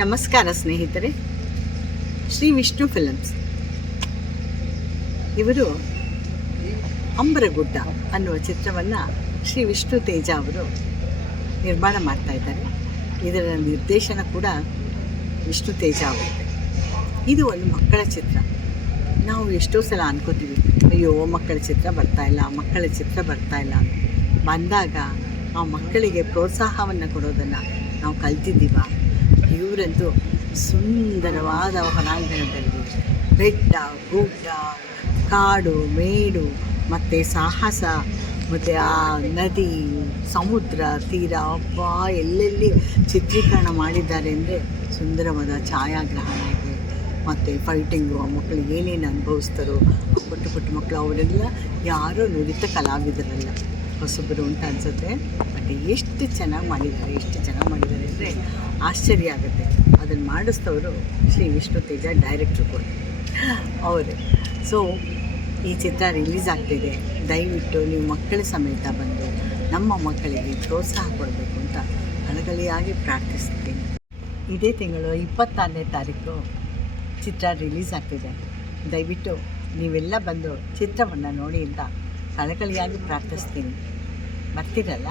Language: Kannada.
ನಮಸ್ಕಾರ ಸ್ನೇಹಿತರೆ. ಶ್ರೀ ವಿಷ್ಣು ಫಿಲಮ್ಸ್ ಇವರು ಅಂಬರಗುಡ್ಡ ಅನ್ನುವ ಚಿತ್ರವನ್ನು ಶ್ರೀ ವಿಷ್ಣು ತೇಜ ಅವರು ನಿರ್ಮಾಣ ಮಾಡ್ತಾ ಇದ್ದಾರೆ. ಇದರ ನಿರ್ದೇಶನ ಕೂಡ ವಿಷ್ಣು ತೇಜ ಅವರಿಗೆ. ಇದು ಒಂದು ಮಕ್ಕಳ ಚಿತ್ರ. ನಾವು ಎಷ್ಟೋ ಸಲ ಅನ್ಕೋತೀವಿ, ಅಯ್ಯೋ ಮಕ್ಕಳ ಚಿತ್ರ ಬರ್ತಾ ಇಲ್ಲ ಬಂದಾಗ ಆ ಮಕ್ಕಳಿಗೆ ಪ್ರೋತ್ಸಾಹವನ್ನು ಕೊಡೋದನ್ನು ನಾವು ಕಲ್ತಿದ್ದೀವ. ಇವರಂತೂ ಸುಂದರವಾದ ಹೊರಾಂಗಣದಲ್ಲಿ ಬೆಟ್ಟ ಗುಡ್ಡ, ಕಾಡು ಮೇಡು ಮತ್ತು ಸಾಹಸ ಮತ್ತು ಆ ನದಿ, ಸಮುದ್ರ ತೀರ ಎಲ್ಲೆಲ್ಲಿ ಚಿತ್ರೀಕರಣ ಮಾಡಿದ್ದಾರೆ ಅಂದರೆ ಸುಂದರವಾದ ಛಾಯಾಗ್ರಹಣ ಇದೆ. ಮತ್ತು ಫೈಟಿಂಗು, ಆ ಮಕ್ಕಳು ಏನೇನು ಅನುಭವಿಸ್ತಾರೋ, ಪುಟ್ಟ ಮಕ್ಕಳು ಅವರೆಲ್ಲ ಯಾರೋ ನುರಿತ ಕಲಾವಿದರಲ್ಲ, ಹೊಸಬರು ಅಂತ ಅನಿಸುತ್ತೆ. ಬಟ್ ಎಷ್ಟು ಚೆನ್ನಾಗಿ ಮಾಡಿದ್ದಾರೆ ಅಂದರೆ ಆಶ್ಚರ್ಯ ಆಗುತ್ತೆ. ಅದನ್ನು ಮಾಡಿಸ್ತವರು ಶ್ರೀ ವಿಷ್ಣು ತೇಜ, ಡೈರೆಕ್ಟ್ರು ಕೂಡ ಅವರೇ. ಸೊ ಈ ಚಿತ್ರ ರಿಲೀಸ್ ಆಗ್ತಿದೆ. ದಯವಿಟ್ಟು ನೀವು ಮಕ್ಕಳ ಸಮೇತ ಬಂದು ನಮ್ಮ ಮಕ್ಕಳಿಗೆ ಪ್ರೋತ್ಸಾಹ ಕೊಡಬೇಕು ಅಂತ ಕಳಕಳಿಯಾಗಿ ಪ್ರಾರ್ಥಿಸ್ತೀನಿ. ಇದೇ ತಿಂಗಳು 26ನೇ ತಾರೀಕು ಚಿತ್ರ ರಿಲೀಸ್ ಆಗ್ತಿದೆ. ದಯವಿಟ್ಟು ನೀವೆಲ್ಲ ಬಂದು ಚಿತ್ರವನ್ನು ನೋಡಿ ಅಂತ ಕಳಕಳಿಯಾಗಿ ಪ್ರಾರ್ಥಿಸ್ತೀನಿ. ಬರ್ತೀರಲ್ಲ?